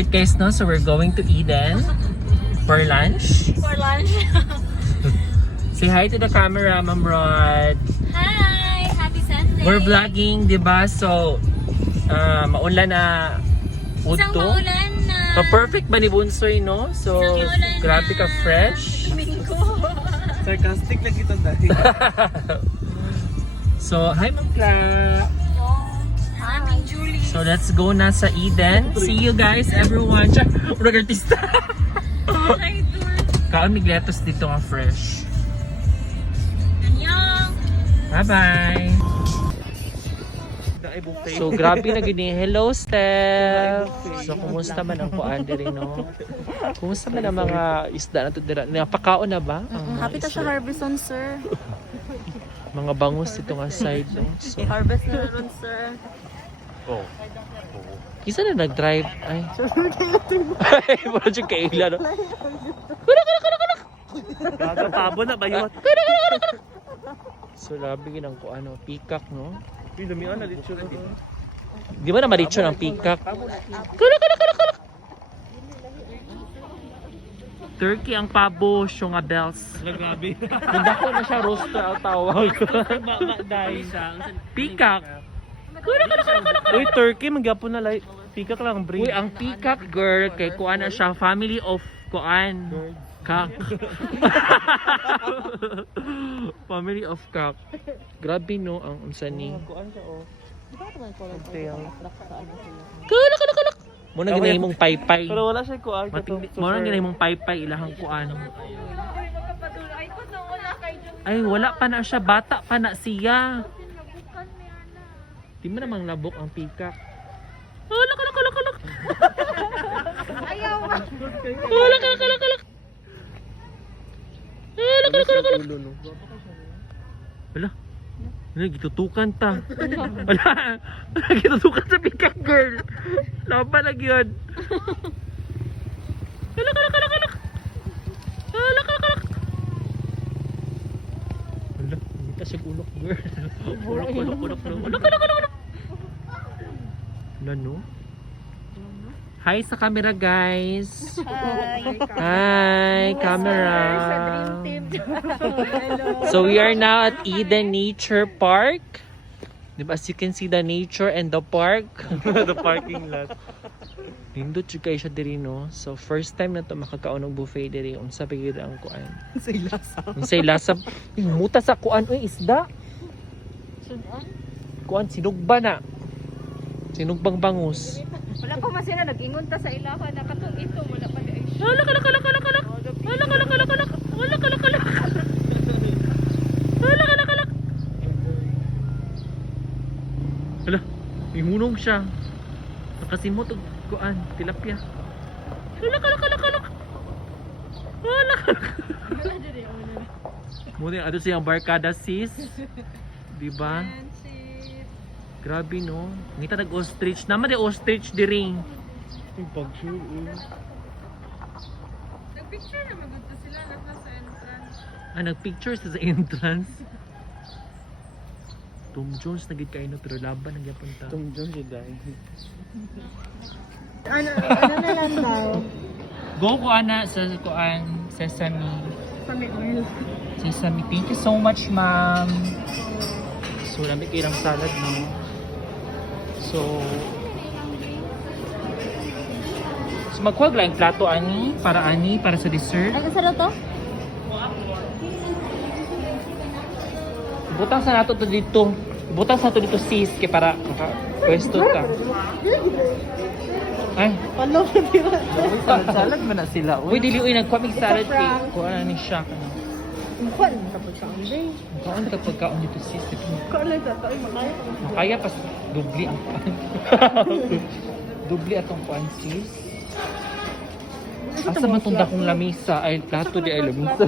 Alright guys, no? So we're going to Eden for lunch. For lunch. Say hi to the camera, Ma'am Rod. Hi! Happy Sunday! We're vlogging, di ba? So, maulan na Isang udto. maulan na. So, perfect ba ni Bunsoy, no? So, Isang maulan grabe ka na. fresh. Domingo. Sarcastic lang kita dahil. So, hi Ma'am Cla. Aming Julie. So, let's go na sa Eden. See you guys, everyone. Urag artista. Hi, Tour. Kaon migletos dito nga fresh. Annyeong. Bye-bye. Daay buffet. So, grabe na gini. Hello, Steph. So, kumusta man ang kuan diri, no? Kumusta man ang mga isda na to dira? Napakaon na ba? Ang Happy ta isda? siya harvest on, sir. Mga bangus dito nga side, no? So, I-harvest na ron, sir. Oh. isa na nag-drive. Ay. Ay, parang siya kaila, no? Gagapabo na ba yun? So, labi ginang kuan, no? Peacock, no? Uy, damihan na dito na dito. Di ba na maricho ng peacock? Turkey ang pabo, syunga bells. Grabe. Ganda ko na siya, roaster ang tawag. Dahil siya. Peacock. Uy, turkey, magyapon na like. Peacock lang, bring. Uy, ang peacock girl, kay kuan na siya, family of kuan. Kak. Family of kak. Grabe no, ang unsa ni. Kuan siya, oh. Kalak. Muna ginay mong paypay. Pero wala siya kuan. Muna ginay mong paypay ilahang kuan. Ay, wala pa na siya, bata pa na siya. Di mo namang labok ang peacock. Kalak. Ayaw. Kalak. Wala. Wala, gitutukan ta. Wala. Gitutukan sa peacock girl. Laban lagi yun. Kalak. Wala, hindi ka siya ulok girl. Ulok. Kalak. Wala no? Hi sa camera guys. Hi, camera. So we are now at Eden Nature Park. Diba, as you can see the nature and the park. The parking lot. Nindot jud kay siya diri no. So first time na to makakaon og buffet diri. Unsa pa gyud ang kuan? Sa ilasa. Unsay lasa? Muta sa kuan oy isda. Kuan sinugba na. Sinugbang bangus. Wala ko masina, nag-ingon ta sa ilahan. Nakatong ito, wala pa di ay siya. Kalak. Hala, imunong siya. Nakasimot og kuan, tilapia. Kalak. Muna yung ato siyang barkada sis. Diba? Grabe no. Ngita nag-ostrich. Naman di ostrich di ring. Yung pag-sure, Nag-picture na maganda sila nasa entrance. Nag-picture sa entrance. Tom Jones nagid kayo no, pero laban ang yapon ta. Tom Jones yun dahil. Ano na lang daw? Go ko ana sa kuan sesame. Sami oil. Sesame. Thank you so much, ma'am. So, lamig kayo ng salad, no? So magkuhag lang plato ani para sa dessert. Ay, kasara to? Butang sa nato to dito. Butang sa nato dito sis kay para pwesto ka. Ay, Palo na diba? Salad man na sila. uy dili uy nagkwamig salad kay kuha na ni siya. Kuan, tapos sa day. Kaon ka pagkaon dito sis. Kuan lang sa to, makaya. Makaya pas dubli ang kuan. Dubli atong kuan sis. Asa man tong dakong lamisa ay plato di ay lamisa.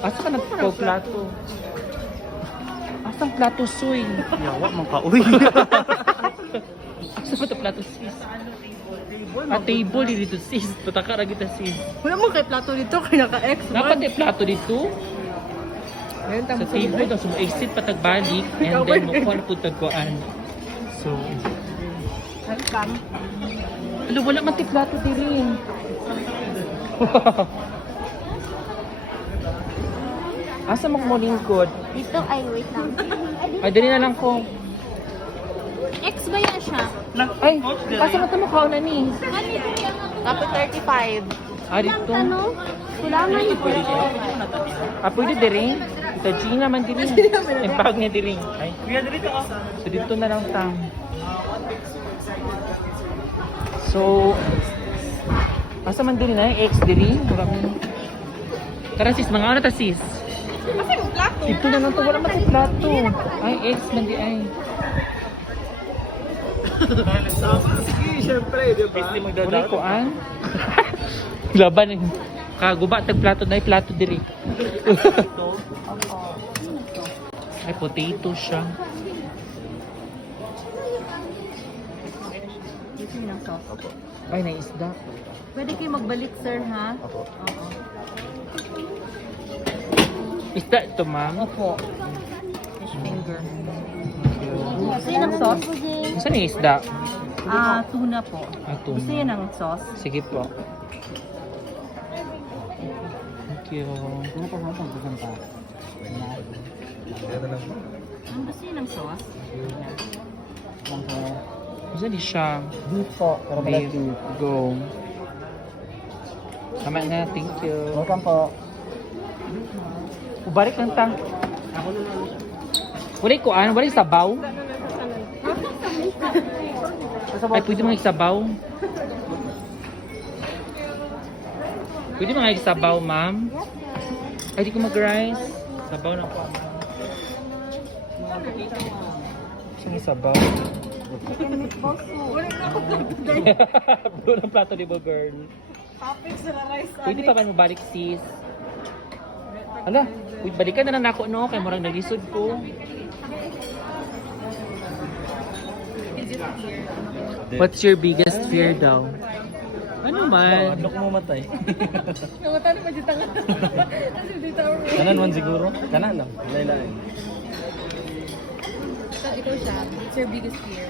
Asa ka nagpo-plato? Asang plato soy? Yawa, mang kauwi. Asa ba ito plato sis? Table dito sis. Pataka na kita sis. Wala mo kay plato dito, kay naka-X. Dapat may plato dito. Ayun, Sa table daw. So exit patagbalik. And then mo po tagkuan. So, Welcome. Hello, wala man ti plato diri. Asa mo mo lingkod? Dito, ay, wait lang. Ay, dali na lang ko. X ba yan siya? Ay, asa mo tamo kaon na ni? Tapos 35. Ah, dito. Ano? Kulangan ito. Ah, pwede diri. Ito, Gina man diri. Impag niya diri. Ay, so dito na lang ta. So, asa man diri na? X diri? Tara sis, mga ano ta sis? Dito na lang to, wala man plato. Ay, X man di ay. Uli ko an. Laban eh. Kaguba tag plato na plato diri. Ay, potato siya. Ay, naisda. Pwede kayo magbalik, sir, ha? Isda ito, ma'am. Opo. Fish finger. Gusto yun ng sauce? Saan yung isda? Tuna po. Ito. Gusto yun ng sauce? Sige po. Thank you. Gusto yun ng sauce? Saan di siya? Beef po, pero Beef. Go. Tama na, thank you. Welcome po. Ubarik lang ta. Wala ko an, wala sabaw. Ay, pwede mga isabaw. Pwede mga isabaw, ma'am. Ay, di ko mag-rice. Sabaw na po. Saan yung sabaw? Bulo ng plato, di ba, girl? Pwede pa man mabalik, sis. Ala, balikan na lang ako, no? Kaya morang naglisod ko. What's your biggest fear daw? Ano man? Ano ko mamatay? Namatay pa dito nga. Kanan man siguro? Kanan lang. Laylain. Ikaw siya. What's your biggest fear?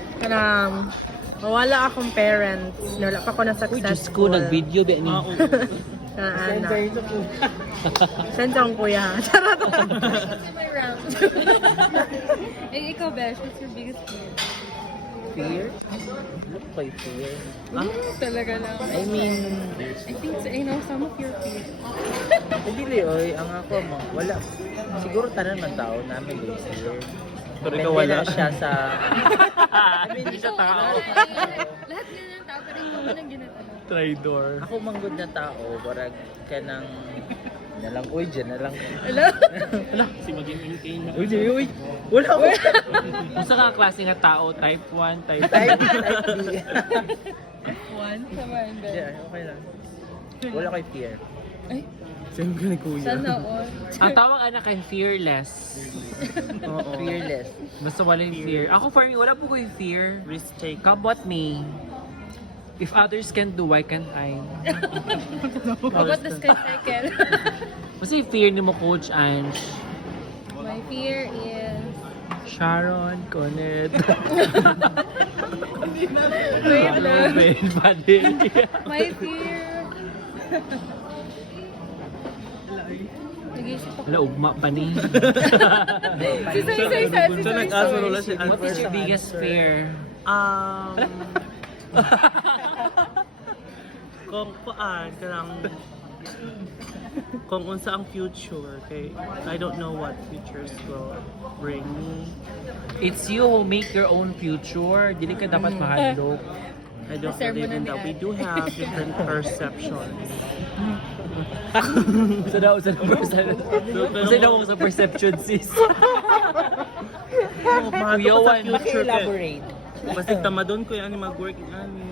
Mawala akong parents. Wala pa ako na Uy, successful. Diyos ko, nag-video ba ni? Na anak. Send akong kuya. Charot. My round. Ikaw, Besh, what's your biggest fear? Fear? Ano kay fear? Talaga lang. I mean, I think I know some of your fears. hindi oy, ang ako mo, wala. Siguro tanan man tao namin yung fear. Pero ikaw wala. Depende lang siya sa... Hindi siya tao. Lahat yun ng tao, pero ikaw mo nang ginatanong. Traidor. Ako manggod na tao, barag ka ng... na lang, uy, dyan na lang. Si maging incay na. Uy, uy, wala ko. Kung sa klase nga tao, type 1, type 2. Type B. One? Sama yun, Besh. Yeah, okay lang. Wala kay fear. Siyempre ni kuya. Sana all. Ang tawag anak kay fearless. Oo. Fearless. Basta wala yung fear. Ako for me, wala po ko yung fear. Risk take. Come what me. If others can do, why can't I? How about the sky cycle? Kasi yung fear ni mo, Coach Ange. My fear is... Sharon, Conet. Wait lang. Ben, buddy. My fear... Nag-iisip ako. Wala, ugma pa ni. Sa nag-asuro lang siya. What is your biggest fear? Kung paan kung unsa ang future kay I don't know what futures will bring me. It's you who make your own future. Dili ka dapat mahalo. I don't Sermon believe in na that. ni We do have different perceptions. Sa daw sa perception, sis. Kuya Juan, Elaborate. Basta tamadon ko yan mag-work ani.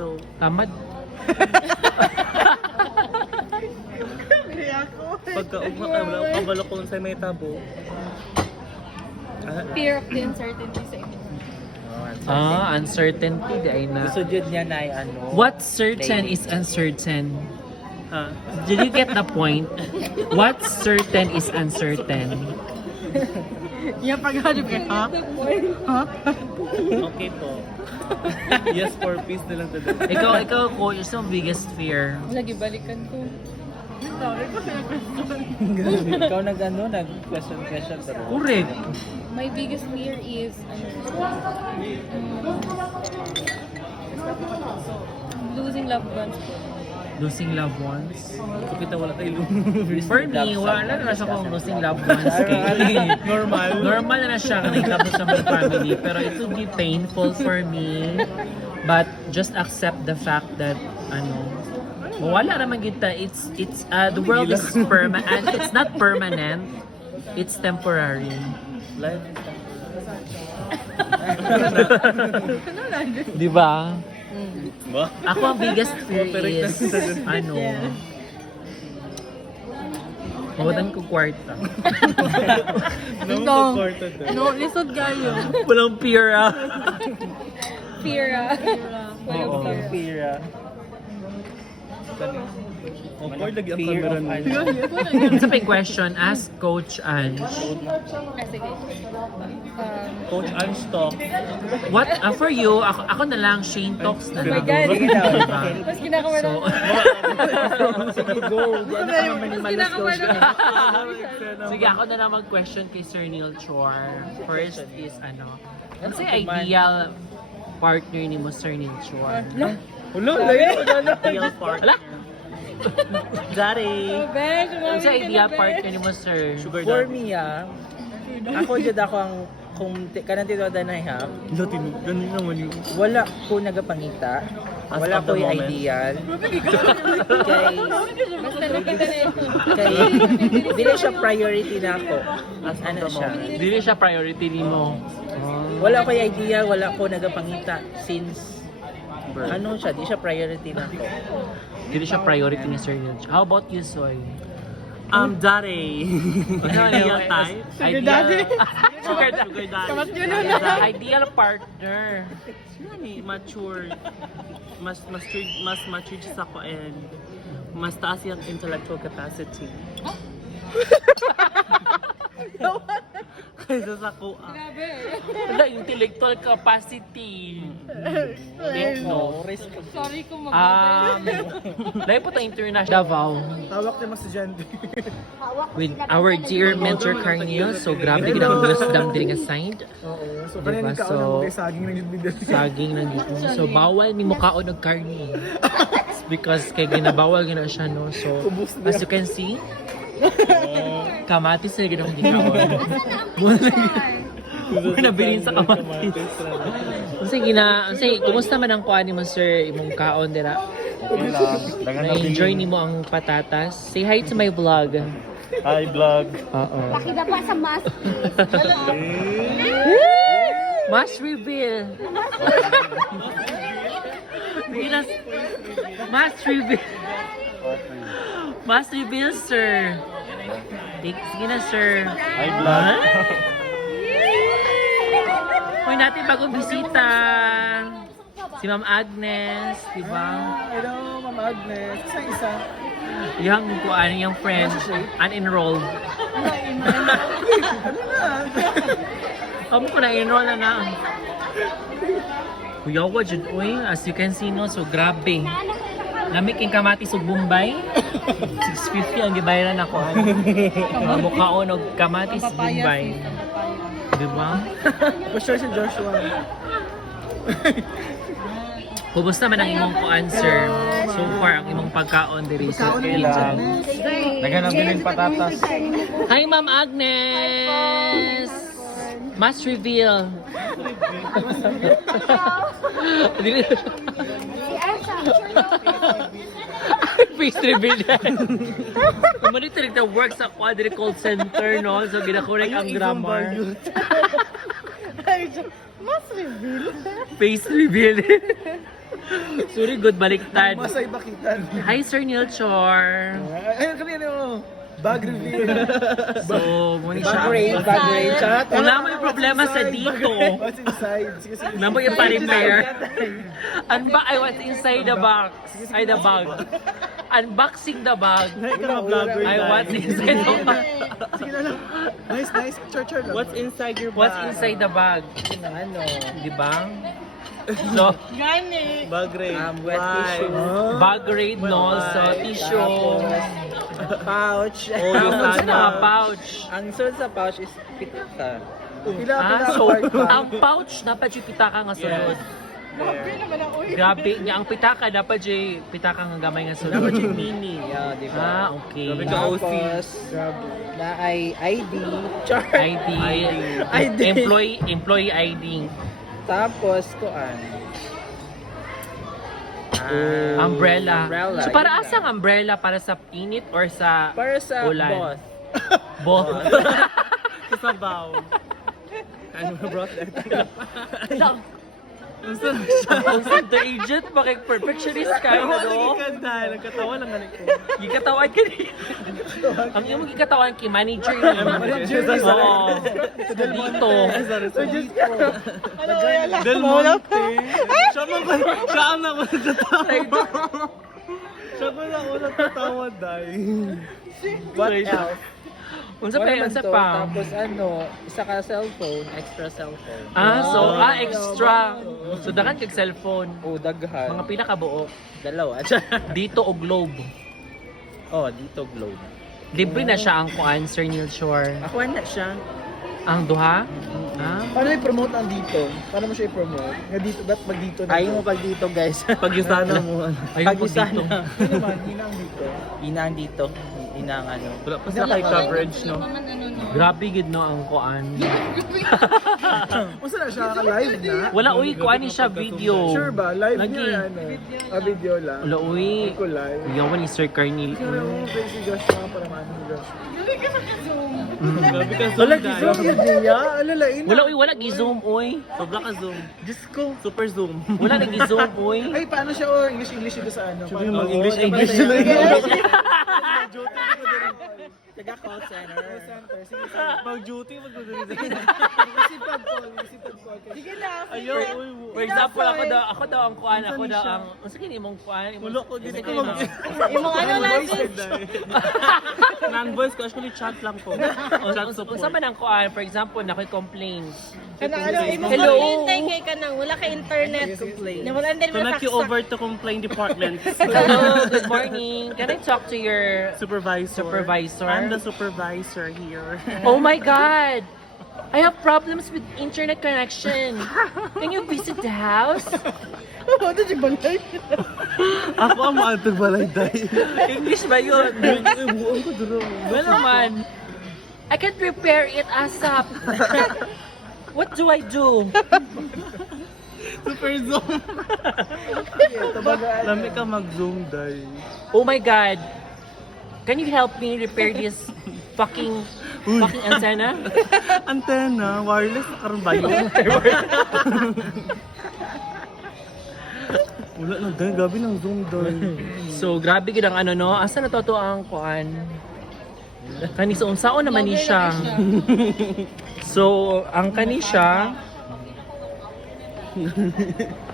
So, Tamad. pagka-ugma ka, wala akong kabalo kung sa may tabo. Fear of the uncertainty sa inyo. Uncertainty. Di ay na. Gusto dyan niya na ano. What's certain is uncertain. Ha? Did you get the point? What's certain is uncertain. Yung paghanap ka, ha? Ha? Okay po. Yes, 4 piece na lang today. ikaw, coach, ano ang biggest fear? Lagi balikan ko. Ikaw nag-question pero. Correct. My biggest fear is, losing loved ones. Losing loved ones. So kita wala tayo For me, wala na siya kung losing loved ones. Kay normal na siya kasi tapos sa my family. Pero it would be painful for me. But just accept the fact that, wala naman kita. The world is permanent. It's not permanent. It's temporary. Life is Di ba? ba? Ako ang biggest fear is, mawadan ko kwarta. No, lisod kayo. Walang fear ah. Fear, walang Oo. fear. Pira. Lagi ang camera na. Sa pang question, ask Coach Ange. Sige. Coach Unstock. What, for you, ako na lang, Shane Talks na lang. Oh my God. Diba? Mas kinakabahan So, sige, ako na lang mag-question kay Sir Neil Chor. First is, ano sa ideal partner ni mo, Sir Neil Chor? Ideal partner. Dari. Ano sa ideal partner ni mo, Sir? Sugar For daddy. me, ako jud ako ang kung kanang tinuod na ha, Ganun naman yun. wala ko nagapangita. As Wala of ko the moment. ideal. Basta nakita na yun. Kay dili siya priority na ako. Ano siya? Dili siya priority ni mo. Wala ko idea, wala ko nagapangita since ano siya, di siya priority na ako. Dili siya priority ni Sir Neil Chor. How about you, Soy? Daddy. Ideal type. Ideal. Sugar Sugar daddy. Ideal partner. Mature. Mas mature siya ako and mas taas yung intellectual capacity. Kaysa sa ko. Wala, intellectual capacity. No. Sorry kung Dahil po tayong international Davao Tawag na mas estudyante. with our dear mentor Carnio. So, grabe ginang wisdom din nga side. Oo. So Diba? So, saging ng video. saging lang dito. So, bawal ni mo kaon og karni. Because kay ginabawal gina siya, no? So, as you can see, kamatis na ginang ginaon. Muna nabilin sa kamatis. Sige, kumusta man ang kuha ni mo, sir, imong kaon dira? Okay lang. Na-enjoy ni mo ang patatas? Say hi to my vlog. Hi, vlog. Oo. Pakita pa sa mask. Must reveal. Must reveal. Must reveal, sir. Sige na, sir. Hi, vlog. Huwag natin bagong bisita. Si Ma'am Agnes, di ba? Hello, Ma'am Agnes. Isa. Yung kuan, yung friend, unenrolled. Amo ko na-enroll na. Kuya ko, Jud, uy, as you can see, no, so grabe. Lamig yung kamatis ug Bombay. 650 ang gibayaran ako. Mukhaon og kamatis Bombay. Di ba? Pa-sure si Joshua. Kumusta man ang imong answer? So far, ang imong pagkaon diri sa Okay lang. Naghanap din ng patatas. Hi, Ma'am Agnes! Must reveal. Dili- Si Elsa. Face reveal yan. Monitoring the work sa Quadri Call Center, no? So, ginakorek ang grammar. Face reveal. Sorry, good baliktad. Masay bakitan. Hi, Sir Neil Chor. Ay, kanina mo. Bag reveal. So, muna Bag siya. raid, bag raid. Chat. Wala mo yung problema sa dito. What's inside? Sige, sige. Namo yung pa-repair. What's inside the box? Ay, the bag. Unboxing the bag. Vlogger Ay, what's inside the bag? Sige na lang. Nice, nice. Char lang. What's inside your bag? What's inside the bag? Ano? Di ba? So, Bag raid. Wet tissue. bag raid, no? So, tissue. Pouch. Tapos na, pouch. Ang sunod sa pouch is pitaka. Pila, So, part pa. ang pouch, dapat yung pitaka nga sunod. Grabe, nga ang pitaka, dapat yung pitaka nga gamay nga sunod. Dapat yung mini. Yeah, di ba? Okay. Grabe ka, OC. Tapos, na ay ID. Char. ID. ID. Employee ID. Tapos, kuan. Umbrella. Umbrella. So, para asang umbrella? Para sa init or sa Para sa ulan? boss. Both. Kasabaw. Ano na bro? Ang the agent, bakit perfectionist ka na do? Ganda. Nagkatawa lang galing ko. Gikatawan ka din. Ang iyong gikatawan kay manager niya. Oo. Dito. Del Monte. Siya ang nagkatawa. Siya ko na una tatawa, dahil. What else? Unsa pa, Wala man unsa to. pa? Tapos isa ka cellphone, extra cellphone. Extra. So, dakan kag cellphone. O daghan. Mga pila ka buo. Dalawa. Dito o globe. Oh, dito globe. Libre na siya ang kuan, Sir Neil Shore. Ako na siya. Ang duha? Ah? Paano i-promote ang dito? Paano mo siya i-promote? Nga dito, ba't mag dito na? Ayaw mo pag dito, guys. Pag-isana mo. Ayun po dito. Ano naman, hinang dito. Inang dito. Inang ano. Wala pa sila kay coverage, no? Grabe gid no ang kuan. Kung saan na siya, live na? Wala uy kuan ni siya video. Sure ba? Live Lagi. niya ano? Video lang. Wala uy. Hindi ko live. Yawan ni Sir Carnil. Kaya mo, si Josh na para maano ni Josh. Grabe ka, Wala, zoom, gizong guys. yun niya. Alalain na. Wala uy, wala gi-zoom uy. Sobra ka zoom. Diyos ko. Super zoom. Wala na gi-zoom uy. Ay, paano siya? Oh, English ito sa ano? Sabi Paano? mag-English, Oo, English dapat na yan. Taga call center. Center. Sige, sige. Mag-duty, mag-duty. Isipag call. Isipag call. Sige na. Ayaw, uy. For example, ako daw ang kuan, ako daw ang unsa kini imong kuan? Wala ko, dito ko mag... Yung ano lang, Non-voice ko, actually chat lang po. Chat Unsa support. man ang kuan? For example, nakoy complaints. Hello. Hintay kay ka nang wala kay internet. Na wala din Connect you over to complaint department. Hello, good morning. Can I talk to your Supervisor. Supervisor? I'm the supervisor here. Oh my god! I have problems with internet connection. Can you visit the house? Ako ang maantog balay, day. English ba yun? Well naman. I can prepare it ASAP. What do I do? Super zoom. Lami ka mag-zoom, day. Oh my god. Can you help me repair this fucking antenna? Antenna, wireless na karon ba yun? Wala na, day. Gabi ng zoom, day. So, grabe gid ang ano no. Asa na to ang kuan? Kani sa unsaon naman ni siya. So, ang kani siya.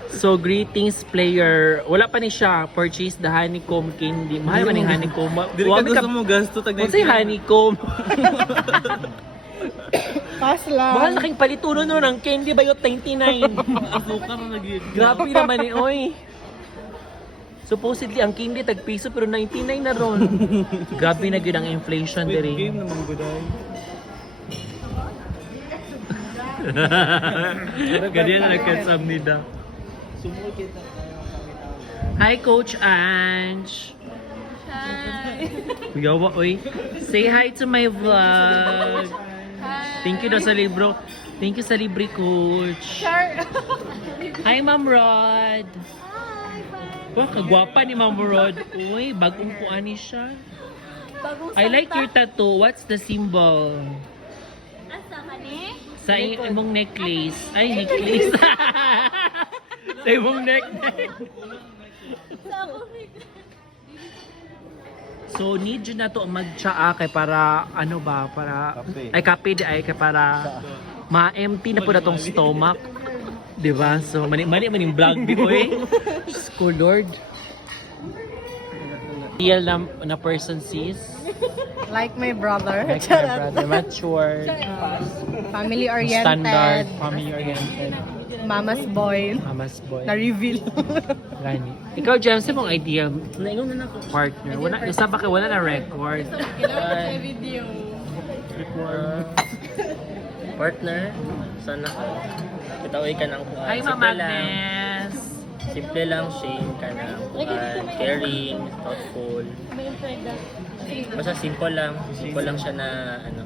So, greetings player. Wala pa ni siya. Purchase the honeycomb candy. Mahal man yung honeycomb. Dili ka gusto mo gasto, tag Kung sa'y honeycomb. Pass lang. Mahal na kayong palituno no ng candy ba yung 99. Asuka na nag-iit. Grabe naman ni oy. Supposedly ang candy tag piso pero 99 na ron. Grabe na gyud ang inflation Wait, diri. game naman, guday. Ganyan na nagkatsam ni Da. Hi Coach Ange. Hi. Yawa oy. Say hi to my vlog. Hi. Thank you daw sa libro. Thank you sa libre coach. Char. Hi Ma'am Rod. Hi. Bye. Wah, kagwapa ni Ma'am Rod. Uy, bagong kuan ni siya. Bagong I like salta. your tattoo. What's the symbol? Asa ka ni? Sa imong necklace. Ay, necklace. Sa imong neck. Sa ako. So need yun na to mag-tsaa kay para ano ba para Kape. ay kape di ay kay para ma-empty na po na tong stomach. 'Di ba? So mani maning vlog biboy. Diyos ko Lord. Real na person sis. Like my brother. Like my brother, matured, Family-oriented. standard, family-oriented, Mama's boy. mama's boy. Na-reveal. Gani. Ikaw, James, mong ideal partner. Wala, yung sabi ka, wala na record. Partner, sana kitaway ka ng kuha. Ay, Ma'am Agnes. Simple lang, Shane ka na. Caring, thoughtful. Basta simple lang. Simple lang siya na, ano,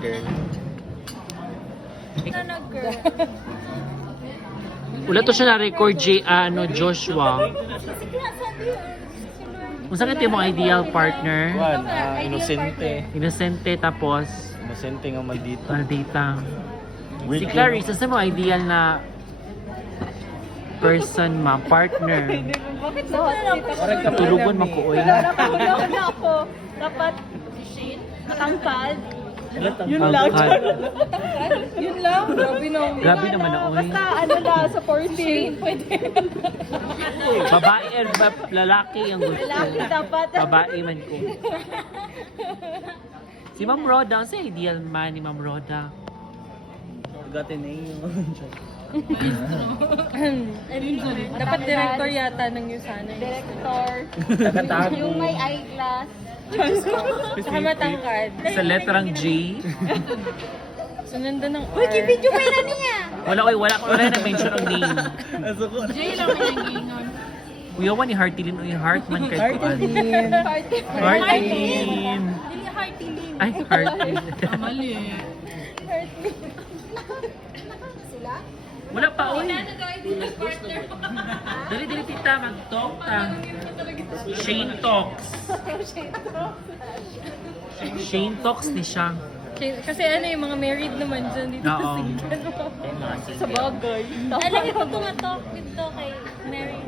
girl. Wala to siya na-record, Joshua. Kung saan ito yung mga ideal partner? Juan, inosente. Inosente, tapos, Inosente nga maldita. data. Si Clarice, saan mo ideal na person, ma, partner? Tulugon makuoy. Wala na ako. Dapat matangkad. Yun lang. Yun lang. Grabe na. Grabe naman na, oy. Basta ano na, supporting. Pwede. Babae or lalaki ang gusto. Lalaki dapat. Babae man ko. Si Ma'am Roda, ang sa ideal man ni Ma'am Roda. Gatin na yun. Dapat director yata ng Yusana. Director. Tagatago. Yung may eyeglass. Saka matangkad. Sa letrang J. Sunod ng R. Uy, kibidyo kayo na niya. Wala na mention ang name. Jay lang may nangingon. Uyawan ni Heartilin o yung heart man kay Kuan. Heartilin. Heartilin. Dili Heartilin. Ay, Heartilin. Sila? Wala pa, uy. Dali, tita, mag-talk ta. Shane Talks. Shane Talks ni siya. Kasi ano yung mga married naman dyan dito Oo. sa single. Sa bagay. Alam ito tumatok dito kay Mary.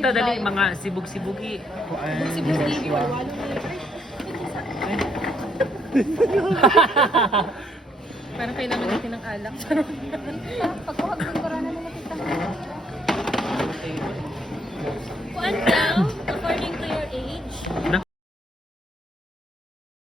Dali, mga sibug-sibugi. Parang kailangan natin ng alak. Pagkuhag ng barana na nakita. Kuan daw?